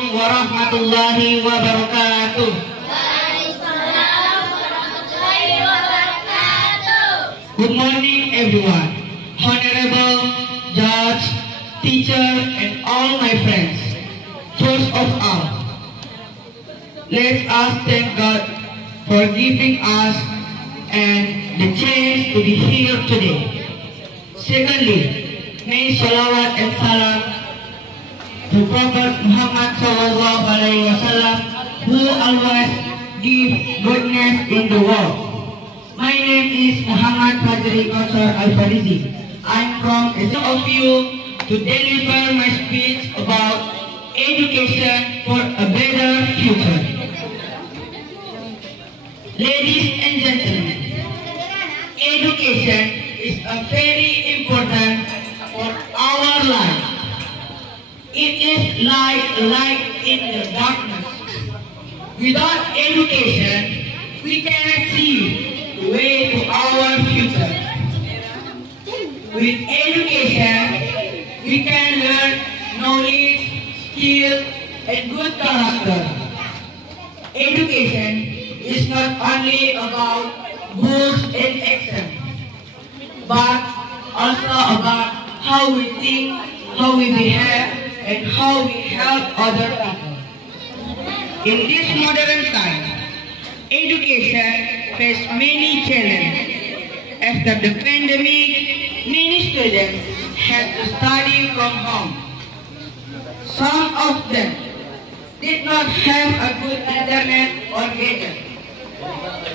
Assalamualaikum warahmatullahi wabarakatuh. Good morning everyone, honorable judge, teacher and all my friends. First of all, let us thank God for giving us and the chance to be here today. Secondly, may salawat and salam to Prophet Muhammad sallallahu alaihi wasallam, who always give goodness in the world. My name is Muhammad Fajri Kausar Al-Farizi. I'm from some of you to deliver my speech about education for a better future. Ladies and gentlemen, education is a very important for our life. It is like a light in the darkness. Without education, we cannot see the way to our future. With education, we can learn knowledge, skill, and good character. Education is not only about books and exams, but also about how we think, how we behave, and how we help other people. In this modern time, education faces many challenges. After the pandemic, many students had to study from home. Some of them did not have a good internet or gadget.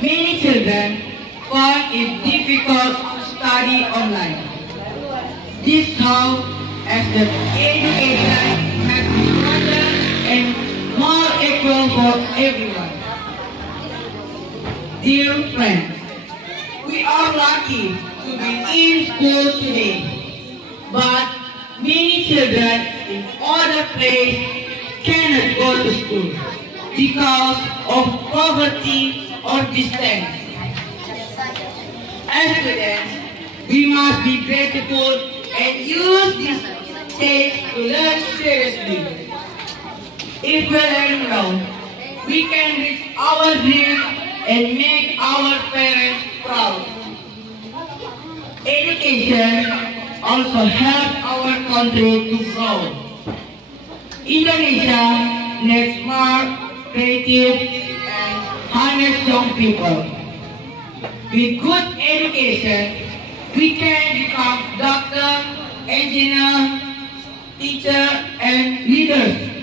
Many children found it difficult to study online. This shows as the education has been better and more equal for everyone. Dear friends, we are lucky to be in school today, but many children in other places cannot go to school because of poverty or distance. As students, we must be grateful and use this chance to learn seriously. If we learn well, we can reach our dreams and make our parents proud. Education also helps our country to grow. Indonesia needs smart, creative, and honest young people. With good education, we can become doctor, engineer, teacher, and leaders.